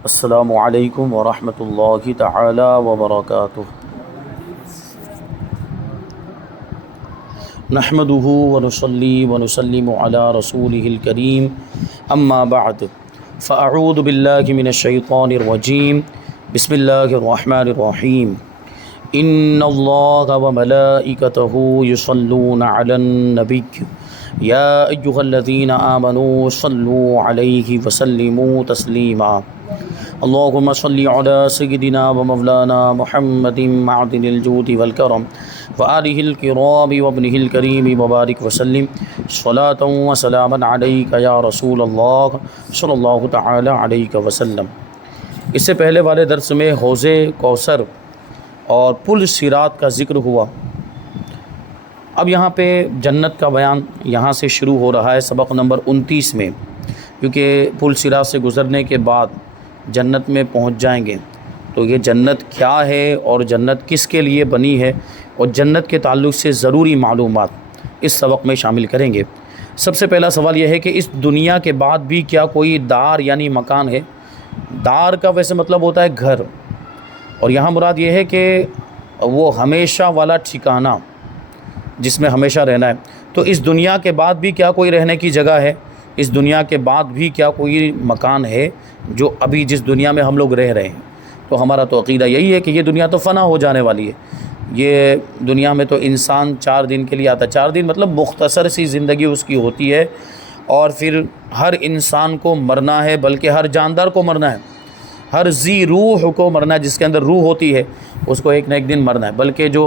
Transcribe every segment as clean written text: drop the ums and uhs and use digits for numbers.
السلام علیکم ورحمۃ اللہ تعالی وبرکاتہ۔ نحمده ونصلي ونسلم على رسوله الكريم اما بعد فاعوذ باللہ من الشیطان الرجیم بسم اللہ الرحمن الرحیم ان اللہ وملائکتہ یصلون علی النبی یا ایہا الذین آمنوا صلوا علیہ وسلموا تسلیما اللہم صلی علی سیدنا و مولانا محمد معدن الجود والکرم وآلہ الکرام وابنہ الکریم وبارک وسلم صلاۃ و سلاما علیک یا رسول اللہ صلی اللہ تعالی علیہ وسلم۔ اس سے پہلے والے درس میں حوض کوثر اور پل صراط کا ذکر ہوا۔ اب یہاں پہ جنت کا بیان یہاں سے شروع ہو رہا ہے سبق نمبر 29 میں، کیونکہ پل صراط سے گزرنے کے بعد جنت میں پہنچ جائیں گے تو یہ جنت کیا ہے اور جنت کس کے لیے بنی ہے اور جنت کے تعلق سے ضروری معلومات اس سبق میں شامل کریں گے۔ سب سے پہلا سوال یہ ہے کہ اس دنیا کے بعد بھی کیا کوئی دار یعنی مکان ہے؟ دار کا ویسے مطلب ہوتا ہے گھر، اور یہاں مراد یہ ہے کہ وہ ہمیشہ والا ٹھکانہ جس میں ہمیشہ رہنا ہے۔ تو اس دنیا کے بعد بھی کیا کوئی رہنے کی جگہ ہے؟ اس دنیا کے بعد بھی کیا کوئی مکان ہے جو ابھی جس دنیا میں ہم لوگ رہ رہے ہیں؟ تو ہمارا تو عقیدہ یہی ہے کہ یہ دنیا تو فنا ہو جانے والی ہے۔ یہ دنیا میں تو انسان 4 دن کے لیے آتا ہے، 4 دن مطلب مختصر سی زندگی اس کی ہوتی ہے، اور پھر ہر انسان کو مرنا ہے، بلکہ ہر جاندار کو مرنا ہے، ہر ذی روح کو مرنا ہے، جس کے اندر روح ہوتی ہے اس کو ایک نہ ایک دن مرنا ہے۔ بلکہ جو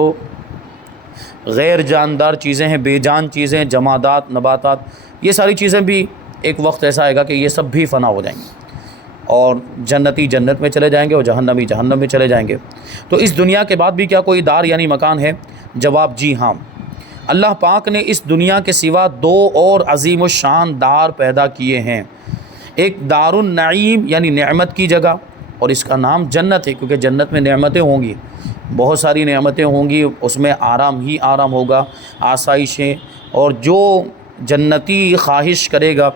غیر جاندار چیزیں ہیں، بے جان چیزیں، جمادات، نباتات، یہ ساری چیزیں بھی ایک وقت ایسا آئے گا کہ یہ سب بھی فنا ہو جائیں گے، اور جنتی جنت میں چلے جائیں گے اور جہنمی جہنم میں چلے جائیں گے۔ تو اس دنیا کے بعد بھی کیا کوئی دار یعنی مکان ہے؟ جواب جی ہاں۔ اللہ پاک نے اس دنیا کے سوا 2 اور عظیم الشان دار پیدا کیے ہیں۔ ایک دار النعیم یعنی نعمت کی جگہ، اور اس کا نام جنت ہے، کیونکہ جنت میں نعمتیں ہوں گی، بہت ساری نعمتیں ہوں گی، اس میں آرام ہی آرام ہوگا، آسائشیں، اور جو جنتی خواہش کرے گا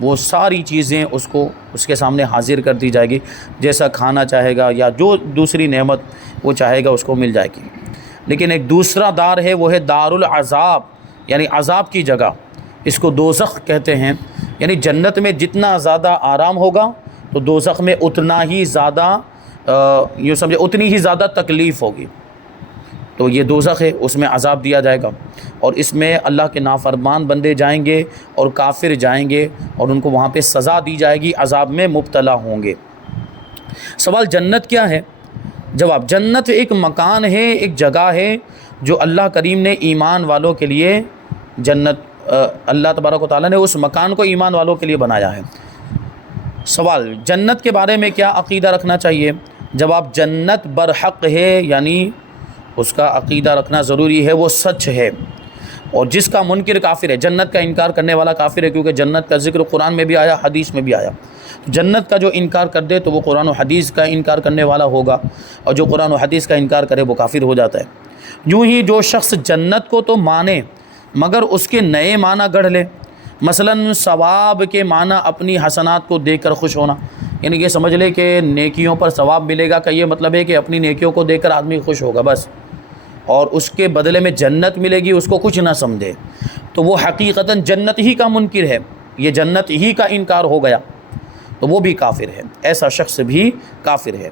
وہ ساری چیزیں اس کے سامنے حاضر کر دی جائے گی، جیسا کھانا چاہے گا یا جو دوسری نعمت وہ چاہے گا اس کو مل جائے گی۔ لیکن ایک دوسرا دار ہے، وہ ہے دار العذاب یعنی عذاب کی جگہ، اس کو دوزخ کہتے ہیں۔ یعنی جنت میں جتنا زیادہ آرام ہوگا تو دوزخ میں اتنا ہی زیادہ یوں سمجھے اتنی ہی زیادہ تکلیف ہوگی۔ تو یہ دوزخ ہے، اس میں عذاب دیا جائے گا، اور اس میں اللہ کے نافرمان بندے جائیں گے اور کافر جائیں گے، اور ان کو وہاں پہ سزا دی جائے گی، عذاب میں مبتلا ہوں گے۔ سوال جنت کیا ہے؟ جواب جنت ایک مکان ہے، ایک جگہ ہے جو اللہ کریم نے ایمان والوں کے لیے اللہ تبارک و تعالیٰ نے اس مکان کو ایمان والوں کے لیے بنایا ہے۔ سوال جنت کے بارے میں کیا عقیدہ رکھنا چاہیے؟ جواب جنت برحق ہے، یعنی اس کا عقیدہ رکھنا ضروری ہے، وہ سچ ہے، اور جس کا منکر کافر ہے، جنت کا انکار کرنے والا کافر ہے، کیونکہ جنت کا ذکر قرآن میں بھی آیا، حدیث میں بھی آیا۔ جنت کا جو انکار کر دے تو وہ قرآن و حدیث کا انکار کرنے والا ہوگا، اور جو قرآن و حدیث کا انکار کرے وہ کافر ہو جاتا ہے۔ یوں ہی جو شخص جنت کو تو مانے مگر اس کے نئے معنی گڑھ لے، مثلاً ثواب کے معنی اپنی حسنات کو دیکھ کر خوش ہونا، یعنی یہ سمجھ لے کہ نیکیوں پر ثواب ملے گا، کا یہ مطلب ہے کہ اپنی نیکیوں کو دیکھ کر آدمی خوش ہوگا بس، اور اس کے بدلے میں جنت ملے گی اس کو کچھ نہ سمجھے، تو وہ حقیقتاً جنت ہی کا منکر ہے، یہ جنت ہی کا انکار ہو گیا، تو وہ بھی کافر ہے، ایسا شخص بھی کافر ہے۔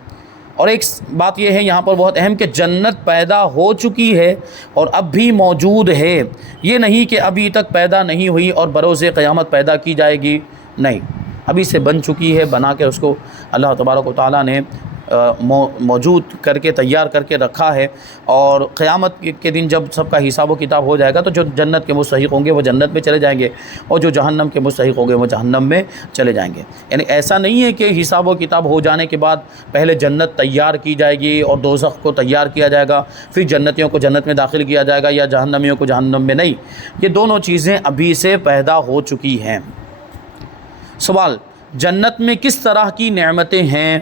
اور ایک بات یہ ہے یہاں پر بہت اہم کہ جنت پیدا ہو چکی ہے اور اب بھی موجود ہے، یہ نہیں کہ ابھی تک پیدا نہیں ہوئی اور بروز قیامت پیدا کی جائے گی، نہیں، ابھی سے بن چکی ہے، بنا کے اس کو اللہ تبارک و تعالیٰ نے موجود کر کے تیار کر کے رکھا ہے، اور قیامت کے دن جب سب کا حساب و کتاب ہو جائے گا تو جو جنت کے مستحق ہوں گے وہ جنت میں چلے جائیں گے، اور جو جہنم کے مستحق ہوں گے وہ جہنم میں چلے جائیں گے۔ یعنی ایسا نہیں ہے کہ حساب و کتاب ہو جانے کے بعد پہلے جنت تیار کی جائے گی اور دوزخ کو تیار کیا جائے گا، پھر جنتیوں کو جنت میں داخل کیا جائے گا یا جہنمیوں کو جہنم میں، نہیں، یہ دونوں چیزیں ابھی سے پیدا ہو چکی ہیں۔ سوال جنت میں کس طرح کی نعمتیں ہیں؟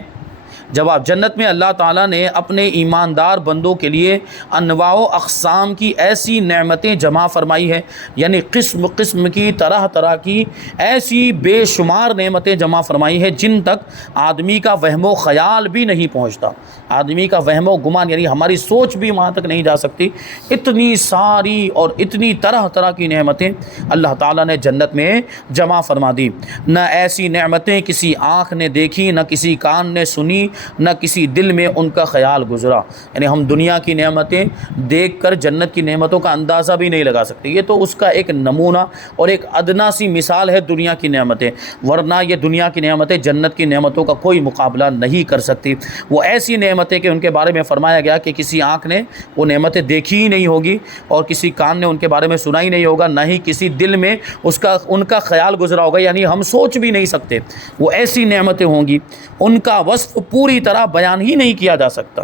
جب آپ جنت میں اللہ تعالیٰ نے اپنے ایماندار بندوں کے لیے انواع و اقسام کی ایسی نعمتیں جمع فرمائی ہے، یعنی قسم قسم کی طرح طرح کی ایسی بے شمار نعمتیں جمع فرمائی ہے جن تک آدمی کا وہم و خیال بھی نہیں پہنچتا، آدمی کا وہم و گمان یعنی ہماری سوچ بھی وہاں تک نہیں جا سکتی۔ اتنی ساری اور اتنی طرح طرح کی نعمتیں اللہ تعالیٰ نے جنت میں جمع فرما دی۔ نہ ایسی نعمتیں کسی آنکھ نے دیکھی، نہ کسی کان نے سنی، نہ کسی دل میں ان کا خیال گزرا۔ یعنی ہم دنیا کی نعمتیں دیکھ کر جنت کی نعمتوں کا اندازہ بھی نہیں لگا سکتے، یہ تو اس کا ایک نمونہ اور ایک ادنا سی مثال ہے دنیا کی نعمتیں، ورنہ یہ دنیا کی نعمتیں جنت کی نعمتوں کا کوئی مقابلہ نہیں کر سکتی۔ وہ ایسی نعمتیں کہ ان کے بارے میں فرمایا گیا کہ کسی آنکھ نے وہ نعمتیں دیکھی ہی نہیں ہوگی اور کسی کان نے ان کے بارے میں سنا ہی نہیں ہوگا، نہ ہی کسی دل میں ان کا خیال گزرا ہوگا، یعنی ہم سوچ بھی نہیں سکتے۔ وہ ایسی نعمتیں ہوں گی ان کا وصف پوری طرح بیان ہی نہیں کیا جا سکتا،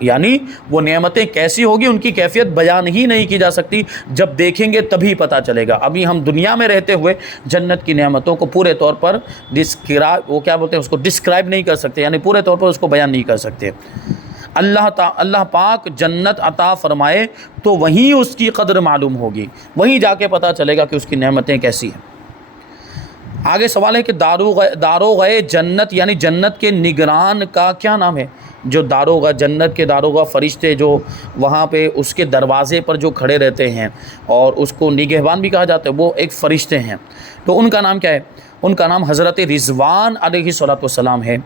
یعنی وہ نعمتیں کیسی ہوگی ان کی کیفیت بیان ہی نہیں کی جا سکتی، جب دیکھیں گے تبھی پتہ چلے گا۔ ابھی ہم دنیا میں رہتے ہوئے جنت کی نعمتوں کو پورے طور پر ڈسکرائب نہیں کر سکتے، یعنی پورے طور پر اس کو بیان نہیں کر سکتے۔ اللہ پاک جنت عطا فرمائے تو وہیں اس کی قدر معلوم ہوگی، وہیں جا کے پتہ چلے گا کہ اس کی نعمتیں کیسی ہیں۔ آگے سوال ہے کہ داروغ جنت یعنی جنت کے نگران کا کیا نام ہے؟ جو داروغ جنت کے داروغ فرشتے جو وہاں پہ اس کے دروازے پر جو کھڑے رہتے ہیں اور اس کو نگہبان بھی کہا جاتا ہے، وہ ایک فرشتے ہیں، تو ان کا نام کیا ہے؟ ان کا نام حضرت رضوان علیہ الصلوۃ والسلام ہے۔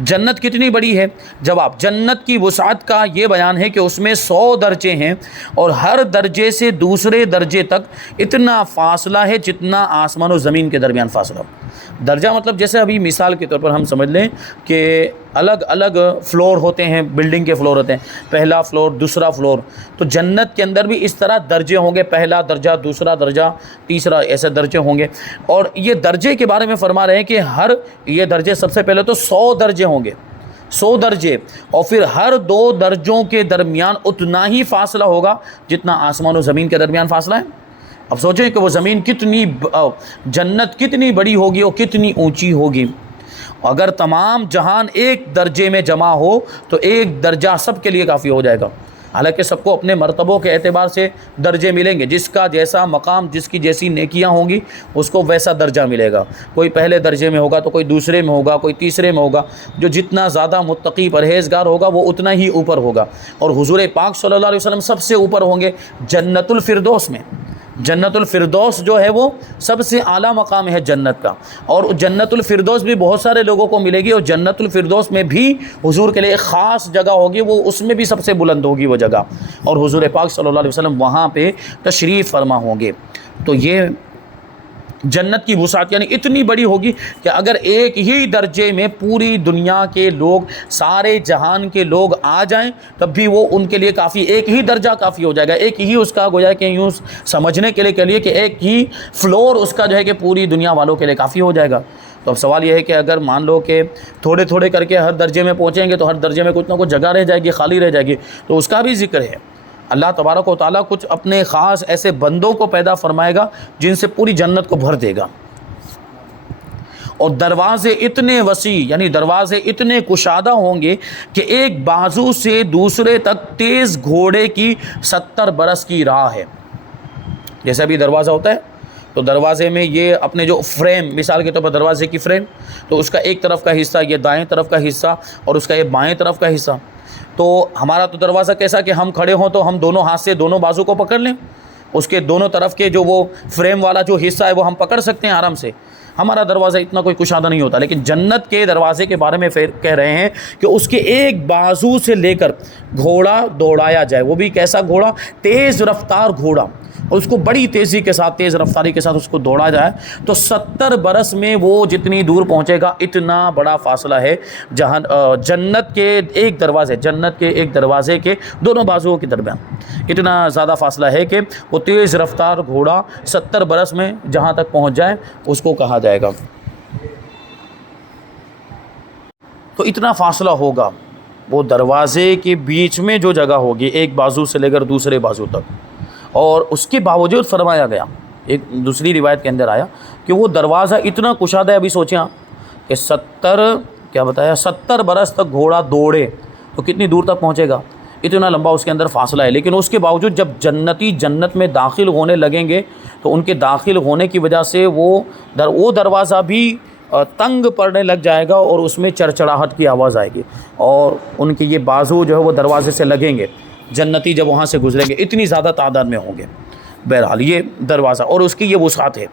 جنت کتنی بڑی ہے؟ جواب، جنت کی وسعت کا یہ بیان ہے کہ اس میں 100 درجے ہیں اور ہر درجے سے دوسرے درجے تک اتنا فاصلہ ہے جتنا آسمان و زمین کے درمیان فاصلہ۔ درجہ مطلب جیسے ابھی مثال کے طور پر ہم سمجھ لیں کہ الگ الگ فلور ہوتے ہیں، بلڈنگ کے فلور ہوتے ہیں، پہلا فلور، دوسرا فلور، تو جنت کے اندر بھی اس طرح درجے ہوں گے، پہلا درجہ، دوسرا درجہ، تیسرا، ایسے درجے ہوں گے۔ اور یہ درجے کے بارے میں فرما رہے ہیں کہ یہ درجے سب سے پہلے تو 100 درجے ہوں گے، 100 درجے، اور پھر ہر 2 درجوں کے درمیان اتنا ہی فاصلہ ہوگا جتنا آسمان و زمین کے درمیان فاصلہ ہے۔ اب سوچیں کہ وہ زمین جنت کتنی بڑی ہوگی اور کتنی اونچی ہوگی۔ اگر تمام جہان ایک درجے میں جمع ہو تو ایک درجہ سب کے لیے کافی ہو جائے گا، حالانکہ سب کو اپنے مرتبوں کے اعتبار سے درجے ملیں گے، جس کا جیسا مقام، جس کی جیسی نیکیاں ہوں گی اس کو ویسا درجہ ملے گا۔ کوئی پہلے درجے میں ہوگا تو کوئی دوسرے میں ہوگا، کوئی تیسرے میں ہوگا۔ جو جتنا زیادہ متقی پرہیزگار ہوگا وہ اتنا ہی اوپر ہوگا، اور حضور پاک صلی اللہ علیہ وسلم سب سے اوپر ہوں گے جنت الفردوس میں۔ جنت الفردوس جو ہے وہ سب سے اعلیٰ مقام ہے جنت کا، اور جنت الفردوس بھی بہت سارے لوگوں کو ملے گی، اور جنت الفردوس میں بھی حضور کے لیے ایک خاص جگہ ہوگی، وہ اس میں بھی سب سے بلند ہوگی وہ جگہ، اور حضور پاک صلی اللہ علیہ وسلم وہاں پہ تشریف فرما ہوں گے۔ تو یہ جنت کی وسعت یعنی اتنی بڑی ہوگی کہ اگر ایک ہی درجے میں پوری دنیا کے لوگ، سارے جہان کے لوگ آ جائیں تب بھی وہ ان کے لیے کافی، ایک ہی درجہ کافی ہو جائے گا، ایک ہی اس کا گویا کہ یوں سمجھنے کے لیے کہ ایک ہی فلور اس کا جو ہے کہ پوری دنیا والوں کے لیے کافی ہو جائے گا۔ تو اب سوال یہ ہے کہ اگر مان لو کہ تھوڑے تھوڑے کر کے ہر درجے میں پہنچیں گے تو ہر درجے میں کچھ نہ کچھ جگہ رہ جائے گی، خالی رہ جائے گی، تو اس کا بھی ذکر ہے۔ اللہ تبارک و تعالیٰ کچھ اپنے خاص ایسے بندوں کو پیدا فرمائے گا جن سے پوری جنت کو بھر دے گا، اور دروازے اتنے وسیع یعنی دروازے اتنے کشادہ ہوں گے کہ ایک بازو سے دوسرے تک تیز گھوڑے کی 70 برس کی راہ ہے۔ جیسے ابھی دروازہ ہوتا ہے تو دروازے میں یہ اپنے جو فریم، مثال کے طور پر دروازے کی فریم، تو اس کا ایک طرف کا حصہ یہ دائیں طرف کا حصہ اور اس کا یہ بائیں طرف کا حصہ۔ تو ہمارا تو دروازہ کیسا کہ ہم کھڑے ہوں تو ہم دونوں ہاتھ سے دونوں بازو کو پکڑ لیں، اس کے دونوں طرف کے جو وہ فریم والا جو حصہ ہے وہ ہم پکڑ سکتے ہیں آرام سے۔ ہمارا دروازہ اتنا کوئی کشادہ نہیں ہوتا، لیکن جنت کے دروازے کے بارے میں کہہ رہے ہیں کہ اس کے ایک بازو سے لے کر گھوڑا دوڑایا جائے، وہ بھی کیسا گھوڑا؟ تیز رفتار گھوڑا، اور اس کو بڑی تیزی کے ساتھ، تیز رفتاری کے ساتھ اس کو دوڑا جائے تو 70 برس میں وہ جتنی دور پہنچے گا۔ اتنا بڑا فاصلہ ہے جہاں جنت کے ایک دروازے کے دونوں بازوؤں کے درمیان، اتنا زیادہ فاصلہ ہے کہ وہ تیز رفتار گھوڑا 70 برس میں جہاں تک پہنچ جائے اس کو کہا جائے گا۔ تو اتنا فاصلہ ہوگا، وہ دروازے کے بیچ میں جو جگہ ہوگی ایک بازو سے لے کر دوسرے بازو تک، اور اس کے باوجود فرمایا گیا، ایک دوسری روایت کے اندر آیا کہ وہ دروازہ اتنا کشادہ ہے، ابھی سوچیں آپ کہ 70 کیا بتایا 70 برس تک گھوڑا دوڑے تو کتنی دور تک پہنچے گا، اتنا لمبا اس کے اندر فاصلہ ہے، لیکن اس کے باوجود جب جنتی جنت میں داخل ہونے لگیں گے تو ان کے داخل ہونے کی وجہ سے وہ دروازہ بھی تنگ پڑنے لگ جائے گا اور اس میں چڑچڑاہٹ کی آواز آئے گی، اور ان کے یہ بازو جو ہے وہ دروازے سے لگیں گے، جنتی جب وہاں سے گزریں گے اتنی زیادہ تعداد میں ہوں گے۔ بہرحال یہ دروازہ اور اس کی یہ وسعت ہے،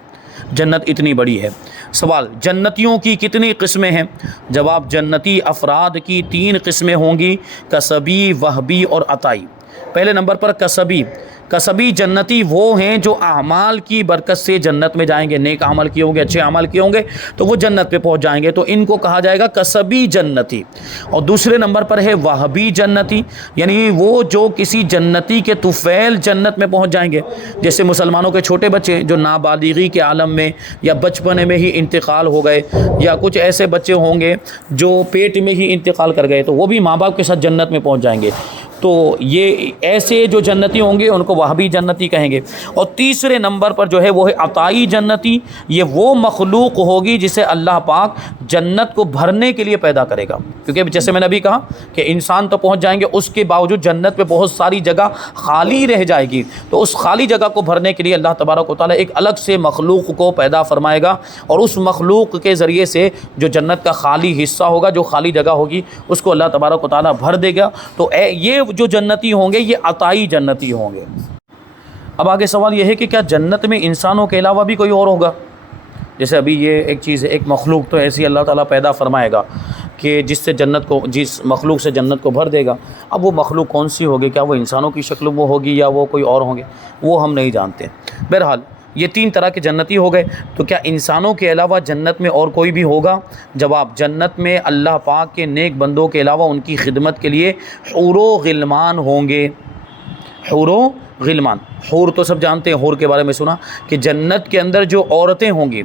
جنت اتنی بڑی ہے۔ سوال، جنتیوں کی کتنی قسمیں ہیں؟ جواب، جنتی افراد کی 3 قسمیں ہوں گی، کسبی، وہبی اور عطائی۔ پہلے نمبر پر کسبی جنتی وہ ہیں جو اعمال کی برکت سے جنت میں جائیں گے، نیک عمل کیے ہوں گے، اچھے عمل کیے ہوں گے تو وہ جنت پہ پہنچ جائیں گے، تو ان کو کہا جائے گا کسبی جنتی۔ اور دوسرے نمبر پر ہے وہبی جنتی، یعنی وہ جو کسی جنتی کے طفیل جنت میں پہنچ جائیں گے، جیسے مسلمانوں کے چھوٹے بچے جو نابالغی کے عالم میں یا بچپنے میں ہی انتقال ہو گئے، یا کچھ ایسے بچے ہوں گے جو پیٹ میں ہی انتقال کر گئے، تو وہ بھی ماں باپ کے ساتھ جنت میں پہنچ جائیں گے۔ تو یہ ایسے جو جنتی ہوں گے ان کو وہابی جنتی کہیں گے۔ اور تیسرے نمبر پر جو ہے وہ ہے عطائی جنتی، یہ وہ مخلوق ہوگی جسے اللہ پاک جنت کو بھرنے کے لیے پیدا کرے گا، کیونکہ جیسے میں نے ابھی کہا کہ انسان تو پہنچ جائیں گے، اس کے باوجود جنت پہ بہت ساری جگہ خالی رہ جائے گی، تو اس خالی جگہ کو بھرنے کے لیے اللہ تبارک و تعالیٰ ایک الگ سے مخلوق کو پیدا فرمائے گا، اور اس مخلوق کے ذریعے سے جو جنت کا خالی حصہ ہوگا، جو خالی جگہ ہوگی، اس کو اللہ تبارک و تعالیٰ بھر دے گا۔ تو یہ جو جنتی ہوں گے یہ عطائی جنتی ہوں گے۔ اب آگے سوال یہ ہے کہ کیا جنت میں انسانوں کے علاوہ بھی کوئی اور ہوگا؟ جیسے ابھی یہ ایک چیز ہے، ایک مخلوق تو ایسی اللہ تعالیٰ پیدا فرمائے گا کہ جس مخلوق سے جنت کو بھر دے گا۔ اب وہ مخلوق کون سی ہوگی؟ کیا وہ انسانوں کی شکل وہ ہوگی یا وہ کوئی اور ہوں گے؟ وہ ہم نہیں جانتے۔ بہرحال یہ 3 طرح کے جنتی ہو گئے، تو کیا انسانوں کے علاوہ جنت میں اور کوئی بھی ہوگا؟ جواب، جنت میں اللہ پاک کے نیک بندوں کے علاوہ ان کی خدمت کے لیے حور و غلمان ہوں گے۔ حور و غلمان، حور تو سب جانتے ہیں، حور کے بارے میں سنا کہ جنت کے اندر جو عورتیں ہوں گی،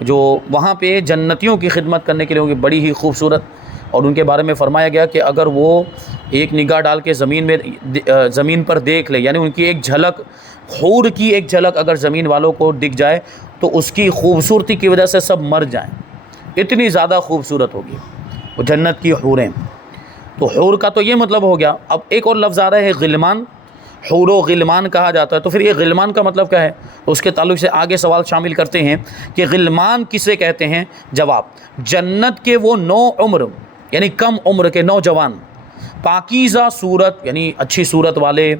جو وہاں پہ جنتیوں کی خدمت کرنے کے لیے ہوں گی، بڑی ہی خوبصورت، اور ان کے بارے میں فرمایا گیا کہ اگر وہ ایک نگاہ ڈال کے زمین پر دیکھ لے، یعنی ان کی ایک جھلک، حور کی ایک جھلک اگر زمین والوں کو دکھ جائے تو اس کی خوبصورتی کی وجہ سے سب مر جائیں، اتنی زیادہ خوبصورت ہوگی وہ جنت کی حوریں۔ تو حور کا تو یہ مطلب ہو گیا۔ اب ایک اور لفظ آ رہا ہے غلمان، حور و غلمان کہا جاتا ہے، تو پھر یہ غلمان کا مطلب کیا ہے؟ اس کے تعلق سے آگے سوال شامل کرتے ہیں کہ غلمان کسے کہتے ہیں؟ جواب، جنت کے وہ نو عمر یعنی کم عمر کے نوجوان، پاکیزہ صورت یعنی اچھی صورت والے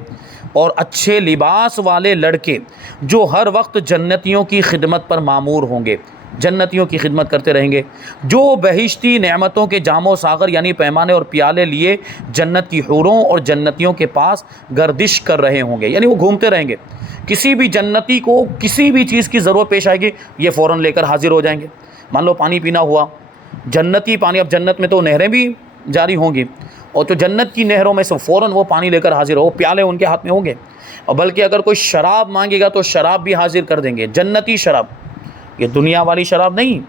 اور اچھے لباس والے لڑکے جو ہر وقت جنتیوں کی خدمت پر مامور ہوں گے، جنتیوں کی خدمت کرتے رہیں گے، جو بہشتی نعمتوں کے جام و ساغر یعنی پیمانے اور پیالے لیے جنت کی حوروں اور جنتیوں کے پاس گردش کر رہے ہوں گے، یعنی وہ گھومتے رہیں گے۔ کسی بھی جنتی کو کسی بھی چیز کی ضرورت پیش آئے گی، یہ فوراً لے کر حاضر ہو جائیں گے۔ مان لو پانی پینا ہوا، جنتی پانی، اب جنت میں تو نہریں بھی جاری ہوں گی، اور تو جنت کی نہروں میں سے فوراً وہ پانی لے کر حاضر ہو، پیالے ان کے ہاتھ میں ہوں گے، اور بلکہ اگر کوئی شراب مانگے گا تو شراب بھی حاضر کر دیں گے، جنتی شراب، یہ دنیا والی شراب نہیں۔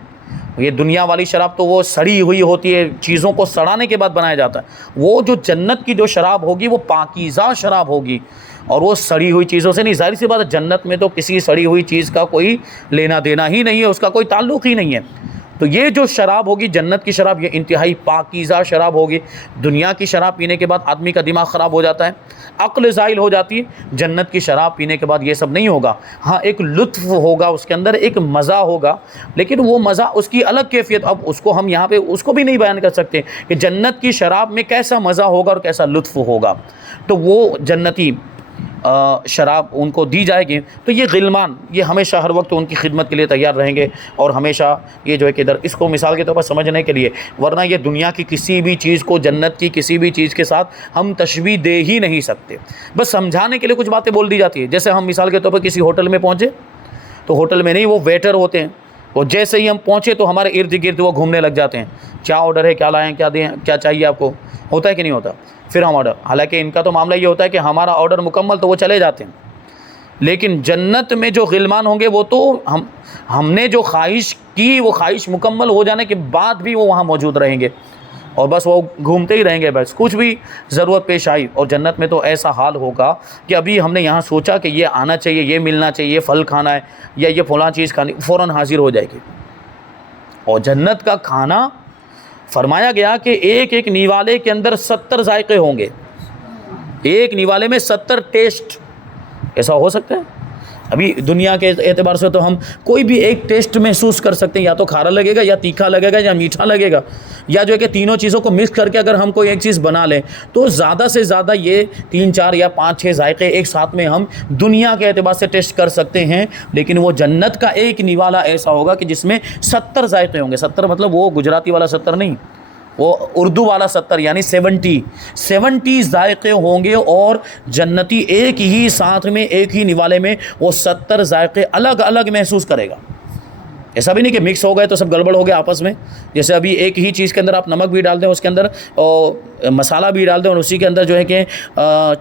یہ دنیا والی شراب تو وہ سڑی ہوئی ہوتی ہے، چیزوں کو سڑانے کے بعد بنایا جاتا ہے، وہ جو جنت کی جو شراب ہوگی وہ پاکیزہ شراب ہوگی، اور وہ سڑی ہوئی چیزوں سے نہیں۔ ظاہر سی بات ہے جنت میں تو کسی سڑی ہوئی چیز کا کوئی لینا دینا ہی نہیں ہے، اس کا کوئی تعلق ہی نہیں ہے۔ تو یہ جو شراب ہوگی جنت کی شراب، یہ انتہائی پاکیزہ شراب ہوگی۔ دنیا کی شراب پینے کے بعد آدمی کا دماغ خراب ہو جاتا ہے، عقل زائل ہو جاتی ہے، جنت کی شراب پینے کے بعد یہ سب نہیں ہوگا۔ ہاں ایک لطف ہوگا اس کے اندر، ایک مزہ ہوگا، لیکن وہ مزہ اس کی الگ کیفیت، اب اس کو ہم یہاں پہ اس کو بھی نہیں بیان کر سکتے کہ جنت کی شراب میں کیسا مزہ ہوگا اور کیسا لطف ہوگا۔ تو وہ جنتی شراب ان کو دی جائے گی، تو یہ غلمان یہ ہمیشہ ہر وقت ان کی خدمت کے لیے تیار رہیں گے، اور ہمیشہ یہ جو ہے کہ اس کو مثال کے طور پر سمجھنے کے لیے، ورنہ یہ دنیا کی کسی بھی چیز کو جنت کی کسی بھی چیز کے ساتھ ہم تشبیہ دے ہی نہیں سکتے، بس سمجھانے کے لیے کچھ باتیں بول دی جاتی ہیں۔ جیسے ہم مثال کے طور پر کسی ہوٹل میں پہنچے تو ہوٹل میں نہیں، وہ ویٹر ہوتے ہیں، وہ جیسے ہی ہم پہنچے تو ہمارے ارد گرد وہ گھومنے لگ جاتے ہیں، کیا آرڈر ہے، کیا لائیں، کیا دیں، کیا چاہیے آپ کو، ہوتا ہے کہ نہیں ہوتا؟ پھر ہم آرڈر، حالانکہ ان کا تو معاملہ یہ ہوتا ہے کہ ہمارا آرڈر مکمل تو وہ چلے جاتے ہیں، لیکن جنت میں جو غلمان ہوں گے وہ تو ہم نے جو خواہش کی وہ خواہش مکمل ہو جانے کے بعد بھی وہ وہاں موجود رہیں گے، اور بس وہ گھومتے ہی رہیں گے، بس کچھ بھی ضرورت پیش آئی۔ اور جنت میں تو ایسا حال ہوگا کہ ابھی ہم نے یہاں سوچا کہ یہ آنا چاہیے، یہ ملنا چاہیے، یہ پھل کھانا ہے یا یہ فلاں چیز کھانی، فوراً حاضر ہو جائے گی۔ اور جنت کا کھانا فرمایا گیا کہ ایک ایک نیوالے کے اندر 70 ذائقے ہوں گے، ایک نیوالے میں 70 ٹیسٹ. ایسا ہو سکتا ہے؟ ابھی دنیا کے اعتبار سے تو ہم کوئی بھی ایک ٹیسٹ محسوس کر سکتے ہیں، یا تو کھارا لگے گا یا تیکھا لگے گا یا میٹھا لگے گا، یا جو ہے کہ تینوں چیزوں کو مکس کر کے اگر ہم کوئی ایک چیز بنا لیں تو زیادہ سے زیادہ یہ 3 4 یا 5 6 ذائقے ایک ساتھ میں ہم دنیا کے اعتبار سے ٹیسٹ کر سکتے ہیں. لیکن وہ جنت کا ایک نیوالا ایسا ہوگا کہ جس میں 70 ذائقے ہوں گے. 70 مطلب وہ گجراتی والا 70 نہیں، وہ اردو والا 70 یعنی 70 ذائقے ہوں گے. اور جنتی ایک ہی ساتھ میں ایک ہی نوالے میں وہ 70 ذائقے الگ الگ محسوس کرے گا. ایسا بھی نہیں کہ مکس ہو گئے تو سب گڑبڑ ہو گیا آپس میں. جیسے ابھی ایک ہی چیز کے اندر آپ نمک بھی ڈال دیں، اس کے اندر مسالہ بھی ڈال دیں، اور اسی کے اندر جو ہے کہ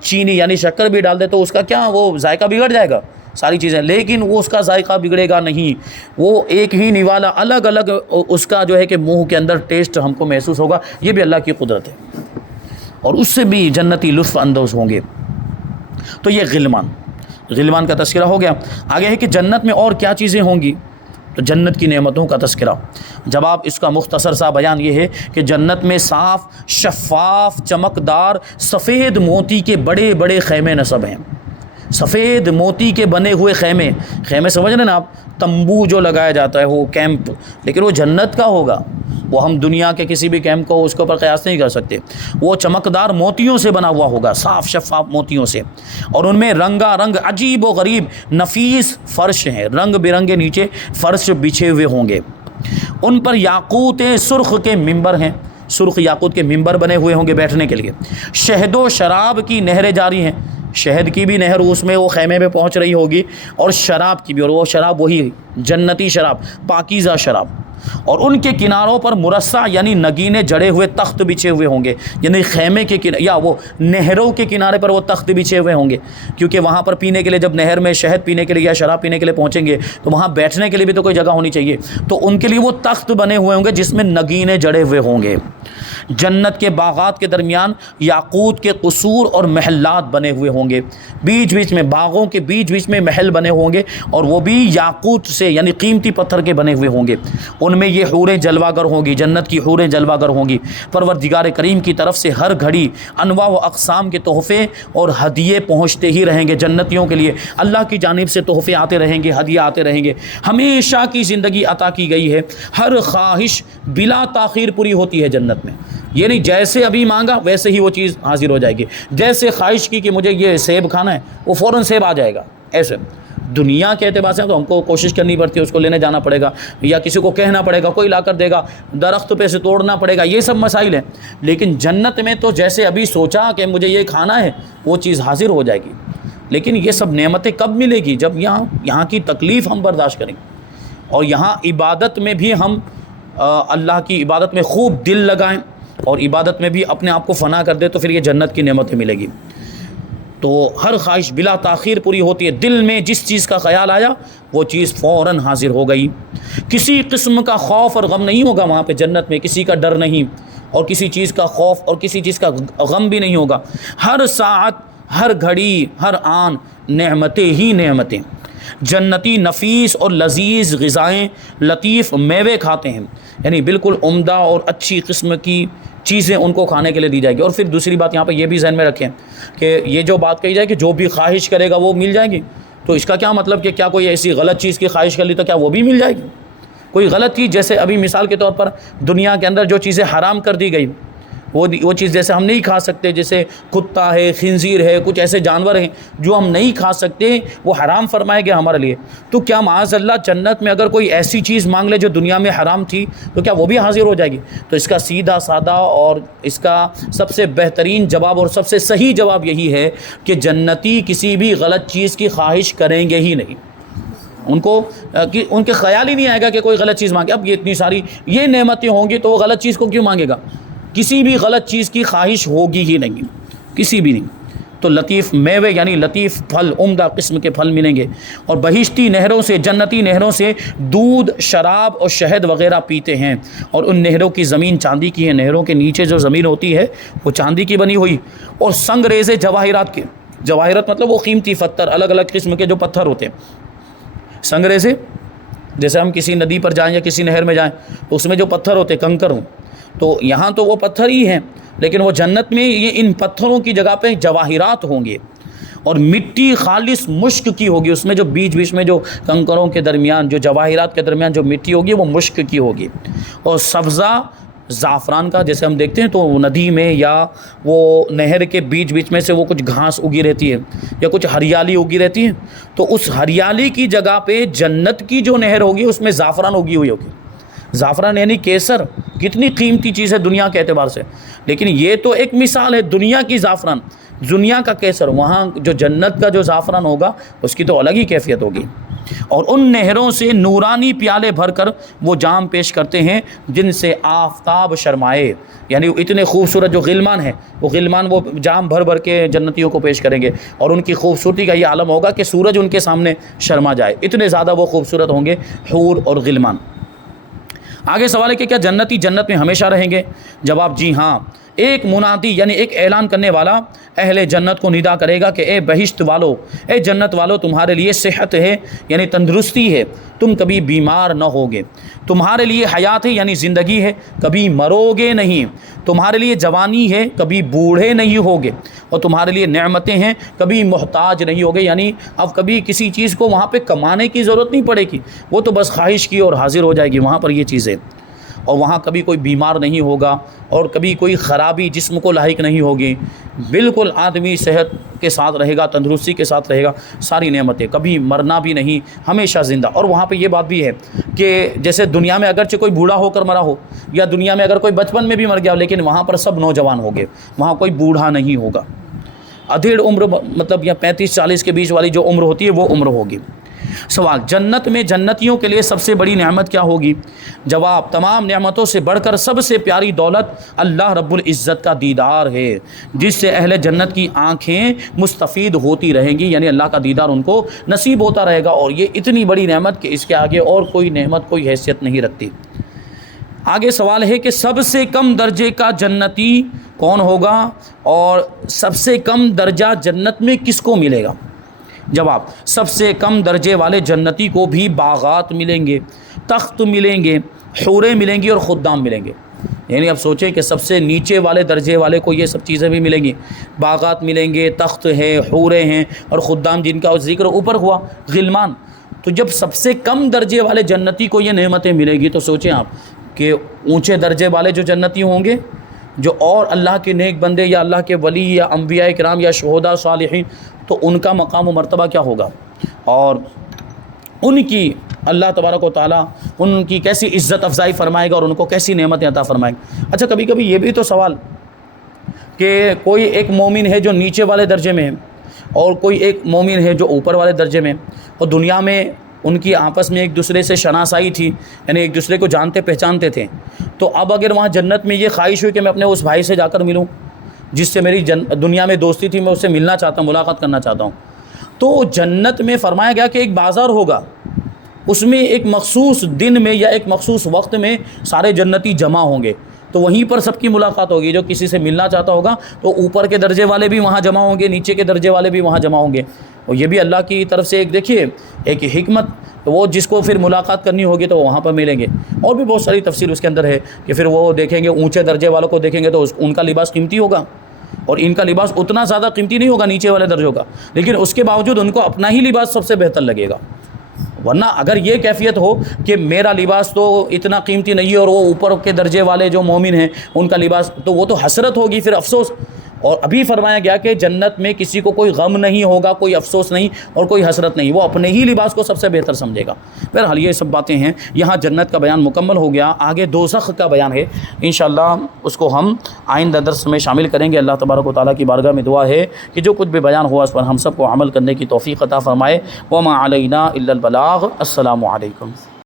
چینی یعنی شکر بھی ڈال دیں، تو اس کا کیا وہ ذائقہ بگڑ جائے گا ساری چیزیں. لیکن وہ اس کا ذائقہ بگڑے گا نہیں، وہ ایک ہی نوالا الگ الگ اس کا جو ہے کہ منہ کے اندر ٹیسٹ ہم کو محسوس ہوگا. یہ بھی اللہ کی قدرت ہے، اور اس سے بھی جنتی لطف اندوز ہوں گے. تو یہ غلمان کا تذکرہ ہو گیا. آگے ہے کہ جنت میں اور کیا چیزیں ہوں گی، تو جنت کی نعمتوں کا تذکرہ. جواب اس کا مختصر سا بیان یہ ہے کہ جنت میں صاف شفاف چمکدار سفید موتی کے بڑے بڑے خیمے نصب ہیں. سفید موتی کے بنے ہوئے خیمے سمجھ رہے نا آپ، تمبو جو لگایا جاتا ہے وہ کیمپ، لیکن وہ جنت کا ہوگا. وہ ہم دنیا کے کسی بھی کیمپ کو اس کے اوپر قیاس نہیں کر سکتے. وہ چمکدار موتیوں سے بنا ہوا ہوگا، صاف شفاف موتیوں سے. اور ان میں رنگا رنگ عجیب و غریب نفیس فرش ہیں، رنگ برنگے نیچے فرش بچھے ہوئے ہوں گے. ان پر یاقوت سرخ کے ممبر ہیں، سرخ یاقوت کے ممبر بنے ہوئے ہوں گے بیٹھنے کے لیے. شہد و شراب کی نہریں جاری ہیں، شہد کی بھی نہر اس میں وہ خیمے میں پہنچ رہی ہوگی، اور شراب کی بھی، اور وہ شراب وہی جنتی شراب، پاکیزہ شراب. اور ان کے کناروں پر مرصع یعنی نگینے جڑے ہوئے تخت بچھے ہوئے ہوں گے، یعنی خیمے کے یا وہ نہروں کے کنارے پر وہ تخت بچھے ہوئے ہوں گے. کیونکہ وہاں پر پینے کے لیے، جب نہر میں شہد پینے کے لیے یا شراب پینے کے لیے پہنچیں گے تو وہاں بیٹھنے کے لیے بھی تو کوئی جگہ ہونی چاہیے. تو ان کے لیے وہ تخت بنے ہوئے ہوں گے جس میں نگینے جڑے ہوئے ہوں گے. جنت کے باغات کے درمیان یاقوت کے قصور اور محلات بنے ہوئے ہوں گے، بیچ بیچ میں باغوں کے بیچ بیچ میں محل بنے ہوں گے، اور وہ بھی یاقوت سے یعنی قیمتی پتھر کے بنے ہوئے ہوں گے. ان میں یہ حوریں جلوہ گر ہوں گی، جنت کی حوریں جلوہ گر ہوں گی. پروردگار کریم کی طرف سے ہر گھڑی انواع و اقسام کے تحفے اور ہدیے پہنچتے ہی رہیں گے. جنتیوں کے لیے اللہ کی جانب سے تحفے آتے رہیں گے، ہدیے آتے رہیں گے. ہمیشہ کی زندگی عطا کی گئی ہے، ہر خواہش بلا تاخیر پوری ہوتی ہے جنت میں. یہ نہیں جیسے ابھی مانگا ویسے ہی وہ چیز حاضر ہو جائے گی. جیسے خواہش کی کہ مجھے یہ سیب کھانا ہے، وہ فوراً سیب آ جائے گا. ایسے دنیا کے اعتبار سے تو ہم کو کوشش کرنی پڑتی ہے، اس کو لینے جانا پڑے گا، یا کسی کو کہنا پڑے گا، کوئی لا کر دے گا، درخت پہ سے توڑنا پڑے گا، یہ سب مسائل ہیں. لیکن جنت میں تو جیسے ابھی سوچا کہ مجھے یہ کھانا ہے وہ چیز حاضر ہو جائے گی. لیکن یہ سب نعمتیں کب ملے گی؟ جب یہاں کی تکلیف ہم برداشت کریں، اور یہاں عبادت میں بھی ہم اللہ کی عبادت میں خوب دل لگائیں، اور عبادت میں بھی اپنے آپ کو فنا کر دے، تو پھر یہ جنت کی نعمتیں ملے گی. تو ہر خواہش بلا تاخیر پوری ہوتی ہے. دل میں جس چیز کا خیال آیا وہ چیز فوراً حاضر ہو گئی. کسی قسم کا خوف اور غم نہیں ہوگا وہاں پہ جنت میں، کسی کا ڈر نہیں، اور کسی چیز کا خوف اور کسی چیز کا غم بھی نہیں ہوگا. ہر ساعت، ہر گھڑی، ہر آن نعمتیں ہی نعمتیں. جنتی نفیس اور لذیذ غذائیں، لطیف میوے کھاتے ہیں، یعنی بالکل عمدہ اور اچھی قسم کی چیزیں ان کو کھانے کے لیے دی جائے گی. اور پھر دوسری بات یہاں پہ یہ بھی ذہن میں رکھیں کہ یہ جو بات کہی جائے کہ جو بھی خواہش کرے گا وہ مل جائے گی، تو اس کا کیا مطلب کہ کیا کوئی ایسی غلط چیز کی خواہش کر لی تو کیا وہ بھی مل جائے گی؟ کوئی غلط چیز، جیسے ابھی مثال کے طور پر دنیا کے اندر جو چیزیں حرام کر دی گئی، وہ چیز جیسے ہم نہیں کھا سکتے، جیسے کتا ہے، خنزیر ہے، کچھ ایسے جانور ہیں جو ہم نہیں کھا سکتے، وہ حرام فرمائے گئے ہمارے لیے. تو کیا معاذ اللہ جنت میں اگر کوئی ایسی چیز مانگ لے جو دنیا میں حرام تھی تو کیا وہ بھی حاضر ہو جائے گی؟ تو اس کا سیدھا سادہ اور اس کا سب سے بہترین جواب اور سب سے صحیح جواب یہی ہے کہ جنتی کسی بھی غلط چیز کی خواہش کریں گے ہی نہیں. ان کے خیال ہی نہیں آئے گا کہ کوئی غلط چیز مانگے. اب یہ اتنی ساری یہ نعمتیں ہوں گی تو وہ غلط چیز کو کیوں مانگے گا؟ کسی بھی غلط چیز کی خواہش ہوگی ہی نہیں، کسی بھی نہیں. تو لطیف میوے یعنی لطیف پھل، عمدہ قسم کے پھل ملیں گے. اور بہشتی نہروں سے، جنتی نہروں سے دودھ، شراب اور شہد وغیرہ پیتے ہیں. اور ان نہروں کی زمین چاندی کی ہے، نہروں کے نیچے جو زمین ہوتی ہے وہ چاندی کی بنی ہوئی، اور سنگ ریزے جواہرات کے. جواہرات مطلب وہ قیمتی پتھر، الگ الگ قسم کے جو پتھر ہوتے ہیں. سنگ ریزے جیسے ہم کسی ندی پر جائیں یا کسی نہر میں جائیں تو اس میں جو پتھر ہوتے، کنکر ہوں، تو یہاں تو وہ پتھر ہی ہیں، لیکن وہ جنت میں یہ ان پتھروں کی جگہ پہ جواہرات ہوں گے، اور مٹی خالص مشک کی ہوگی، اس میں جو بیچ میں جو کنکروں کے درمیان، جو جواہرات کے درمیان جو مٹی ہوگی وہ مشک کی ہوگی، اور سبزہ زعفران کا، جیسے ہم دیکھتے ہیں تو ندی میں یا وہ نہر کے بیچ میں سے وہ کچھ گھاس اگی رہتی ہے یا کچھ ہریالی اگی رہتی ہے، تو اس ہریالی کی جگہ پہ جنت کی جو نہر ہوگی اس میں زعفران اگی ہوئی ہوگی۔ زعفران یعنی کیسر، کتنی قیمتی چیز ہے دنیا کے اعتبار سے، لیکن یہ تو ایک مثال ہے دنیا کی زعفران، دنیا کا کیسر، وہاں جو جنت کا جو زعفران ہوگا اس کی تو الگ ہی کیفیت ہوگی۔ اور ان نہروں سے نورانی پیالے بھر کر وہ جام پیش کرتے ہیں جن سے آفتاب شرمائے، یعنی اتنے خوبصورت جو غلمان ہیں، وہ غلمان وہ جام بھر کے جنتیوں کو پیش کریں گے، اور ان کی خوبصورتی کا یہ عالم ہوگا کہ سورج ان کے سامنے شرما جائے، اتنے زیادہ وہ خوبصورت ہوں گے حور اور غلمان۔ آگے سوال ہے کہ کیا جنتی جنت میں ہمیشہ رہیں گے؟ جواب جی ہاں۔ ایک منادی یعنی ایک اعلان کرنے والا اہل جنت کو ندا کرے گا کہ اے بہشت والو، اے جنت والو، تمہارے لیے صحت ہے یعنی تندرستی ہے، تم کبھی بیمار نہ ہوگے، تمہارے لیے حیات ہے یعنی زندگی ہے، کبھی مرو گے نہیں، تمہارے لیے جوانی ہے، کبھی بوڑھے نہیں ہوگے، اور تمہارے لیے نعمتیں ہیں، کبھی محتاج نہیں ہوگے، یعنی اب کبھی کسی چیز کو وہاں پہ کمانے کی ضرورت نہیں پڑے گی، وہ تو بس خواہش کی اور حاضر ہو جائے گی وہاں پر یہ چیزیں، اور وہاں کبھی کوئی بیمار نہیں ہوگا اور کبھی کوئی خرابی جسم کو لاحق نہیں ہوگی، بالکل آدمی صحت کے ساتھ رہے گا، تندرستی کے ساتھ رہے گا، ساری نعمتیں، کبھی مرنا بھی نہیں، ہمیشہ زندہ۔ اور وہاں پہ یہ بات بھی ہے کہ جیسے دنیا میں اگرچہ کوئی بوڑھا ہو کر مرا ہو، یا دنیا میں اگر کوئی بچپن میں بھی مر گیا ہو، لیکن وہاں پر سب نوجوان ہوں گے، وہاں کوئی بوڑھا نہیں ہوگا، ادھیڑ عمر مطلب یا 35-40 کے بیچ والی جو عمر ہوتی ہے وہ عمر ہوگی۔ سوال، جنت میں جنتیوں کے لیے سب سے بڑی نعمت کیا ہوگی؟ جواب، تمام نعمتوں سے بڑھ کر سب سے پیاری دولت اللہ رب العزت کا دیدار ہے، جس سے اہل جنت کی آنکھیں مستفید ہوتی رہیں گی، یعنی اللہ کا دیدار ان کو نصیب ہوتا رہے گا، اور یہ اتنی بڑی نعمت کہ اس کے آگے اور کوئی نعمت کوئی حیثیت نہیں رکھتی۔ آگے سوال ہے کہ سب سے کم درجے کا جنتی کون ہوگا، اور سب سے کم درجہ جنت میں کس کو ملے گا؟ جواب، سب سے کم درجے والے جنتی کو بھی باغات ملیں گے، تخت ملیں گے، حوریں ملیں گی اور خدام ملیں گے، یعنی اب سوچیں کہ سب سے نیچے والے درجے والے کو یہ سب چیزیں بھی ملیں گی، باغات ملیں گے، تخت ہے، حوریں ہیں، اور خدام جن کا ذکر اوپر ہوا، غلمان۔ تو جب سب سے کم درجے والے جنتی کو یہ نعمتیں ملے گی تو سوچیں آپ کہ اونچے درجے والے جو جنتی ہوں گے، جو اور اللہ کے نیک بندے یا اللہ کے ولی یا انبیاء کرام یا شہداء صالحین، تو ان کا مقام و مرتبہ کیا ہوگا، اور ان کی اللہ تبارک و تعالیٰ ان کی کیسی عزت افزائی فرمائے گا اور ان کو کیسی نعمتیں عطا فرمائے گا۔ اچھا، کبھی کبھی یہ بھی تو سوال کہ کوئی ایک مومن ہے جو نیچے والے درجے میں ہے، اور کوئی ایک مومن ہے جو اوپر والے درجے میں، اور دنیا میں ان کی آپس میں ایک دوسرے سے شناسائی تھی، یعنی ایک دوسرے کو جانتے پہچانتے تھے، تو اب اگر وہاں جنت میں یہ خواہش ہوئی کہ میں اپنے اس بھائی سے جا کر ملوں جس سے میری دنیا میں دوستی تھی، میں اس سے ملنا چاہتا ہوں، ملاقات کرنا چاہتا ہوں، تو جنت میں فرمایا گیا کہ ایک بازار ہوگا، اس میں ایک مخصوص دن میں یا ایک مخصوص وقت میں سارے جنتی جمع ہوں گے، تو وہیں پر سب کی ملاقات ہوگی، جو کسی سے ملنا چاہتا ہوگا تو اوپر کے درجے والے بھی وہاں جمع ہوں گے، نیچے کے درجے والے بھی وہاں جمع ہوں گے، اور یہ بھی اللہ کی طرف سے ایک دیکھیے ایک حکمت، وہ جس کو پھر ملاقات کرنی ہوگی تو وہاں پر ملیں گے۔ اور بھی بہت ساری تفسیر اس کے اندر ہے کہ پھر وہ دیکھیں گے، اونچے درجے والوں کو دیکھیں گے تو ان کا لباس قیمتی ہوگا، اور ان کا لباس اتنا زیادہ قیمتی نہیں ہوگا نیچے والے درجوں کا، لیکن اس کے باوجود ان کو اپنا ہی لباس سب سے بہتر لگے گا۔ ورنہ اگر یہ کیفیت ہو کہ میرا لباس تو اتنا قیمتی نہیں ہے اور وہ اوپر کے درجے والے جو مومن ہیں ان کا لباس، تو وہ تو حسرت ہوگی، پھر افسوس۔ اور ابھی فرمایا گیا کہ جنت میں کسی کو کوئی غم نہیں ہوگا، کوئی افسوس نہیں اور کوئی حسرت نہیں، وہ اپنے ہی لباس کو سب سے بہتر سمجھے گا۔ بہرحال یہ سب باتیں ہیں، یہاں جنت کا بیان مکمل ہو گیا، آگے دوزخ کا بیان ہے، انشاءاللہ اس کو ہم آئندہ درس میں شامل کریں گے۔ اللہ تبارک و تعالیٰ کی بارگاہ میں دعا ہے کہ جو کچھ بھی بیان ہوا اس پر ہم سب کو عمل کرنے کی توفیق عطا فرمائے۔ وما علینا الا البلاغ۔ السلام علیکم۔